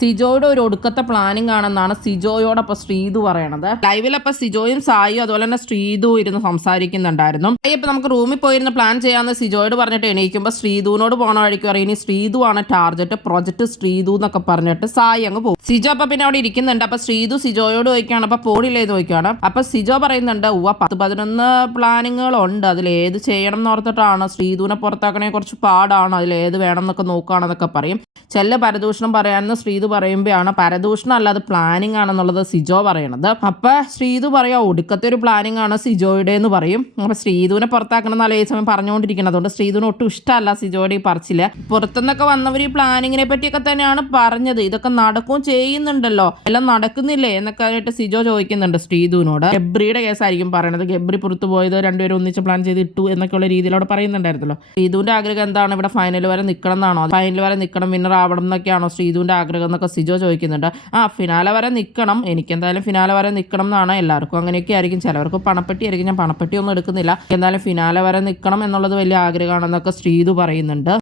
സിജോയുടെ ഒരു ഒടുക്കത്തെ പ്ലാനിങ് ആണെന്നാണ് സിജോയോടൊപ്പം ശ്രീതു പറയണത്. ലൈവിലപ്പോൾ സിജോയും സായിയും അതുപോലെ തന്നെ ശ്രീതു ഇരുന്ന് സംസാരിക്കുന്നുണ്ടായിരുന്നു. ഇപ്പൊ നമുക്ക് റൂമിൽ പോയിരുന്ന് പ്ലാൻ ചെയ്യാമെന്ന് സിജോയോട് പറഞ്ഞിട്ട് എണീക്കുമ്പോൾ ശ്രീതുവിനോട് പോണ വഴിക്ക് പറയും ഇനി ശ്രീതു ആണ് ടാർജറ്റ്, പ്രൊജക്ട് ശ്രീതു എന്നൊക്കെ പറഞ്ഞിട്ട് സായി അങ്ങ് പോകും. സിജോ അപ്പൊ പിന്നെ അവിടെ ഇരിക്കുന്നുണ്ട്. അപ്പൊ ശ്രീതു സിജോയോട് ചോദിക്കുകയാണ് അപ്പൊ പോണില്ലേന്ന് ചോദിക്കുകയാണ്. അപ്പൊ സിജോ പറയുന്നുണ്ട് 10-11 പ്ലാനിങ്ങുകളുണ്ട്, അതിൽ ഏത് ചെയ്യണം എന്ന് ഓർത്തിട്ടാണ്, ശ്രീതുവിനെ പുറത്താക്കണേ കുറച്ച് പാടാണ്, അതിൽ ഏത് വേണം എന്നൊക്കെ നോക്കുകയാണെന്നൊക്കെ പറയും. ചെല്ല പരദൂഷണം പറയാമെന്ന് ശ്രീതു പറയുമ്പോഴാണ് പരദൂഷണം അല്ലാതെ പ്ലാനിങ് ആണെന്നുള്ളത് സിജോ പറയണത്. അപ്പൊ ശ്രീതു പറയാ ഒടുക്കത്തെ ഒരു പ്ലാനിങ് ആണ് സിജോയുടെ എന്ന് പറയും. അപ്പൊ ശ്രീതുവിനെ പുറത്താക്കണം എന്നല്ല ഈ സമയം പറഞ്ഞുകൊണ്ടിരിക്കുന്നത്. അതുകൊണ്ട് ശ്രീതുവിന് ഒട്ടും ഇഷ്ടമല്ല സിജോയുടെ ഈ പറച്ചില്ല. പുറത്തുനിന്നൊക്കെ വന്നവർ ഈ പ്ലാനിങ്ങിനെ പറ്റിയൊക്കെ തന്നെയാണ് പറഞ്ഞത്. ഇതൊക്കെ നടക്കും ചെയ്യുന്നുണ്ടല്ലോ, എല്ലാം നടക്കുന്നില്ലേ എന്നൊക്കെ ആയിട്ട് സിജോ ചോദിക്കുന്നുണ്ട് ശ്രീതുവിനോട്. ഗബ്രിയുടെ കേസായിരിക്കും പറയണത്. ഗബ്രി പുറത്തു പോയത് രണ്ടുപേരും ഒന്നിച്ച് പ്ലാൻ ചെയ്ത് ഇട്ടു എന്നൊക്കെയുള്ള രീതിയിൽ അവിടെ പറയുന്നുണ്ടായിരുന്നല്ലോ. ശ്രീതുവിന്റെ ആഗ്രഹം എന്താണ്, ഇവിടെ ഫൈനൽ വരെ നിൽക്കണം എന്നാണോ, ഫൈനൽ വരെ നിൽക്കണം വിന്നർ ആവണം എന്നൊക്കെയാണോ ശ്രീതുവിന്റെ ആഗ്രഹം എന്നൊക്കെ സിജോ ചോദിക്കുന്നുണ്ട്. ഫിനാലെ വരെ നിൽക്കണം, എനിക്കെന്തായാലും ഫിനാലെ വരെ നിൽക്കണം എന്നാണ്. എല്ലാവർക്കും അങ്ങനെയൊക്കെ ആയിരിക്കും, ചിലവർക്ക് പണപ്പെട്ടി ആയിരിക്കും. ഞാൻ പണപ്പെട്ടി ഒന്നും എടുക്കുന്നില്ല, എന്തായാലും ഫിനാലെ വരെ നിൽക്കണം എന്നുള്ളത് വലിയ ആഗ്രഹമാണെന്നൊക്കെ ശ്രീതു പറയുന്നുണ്ട്.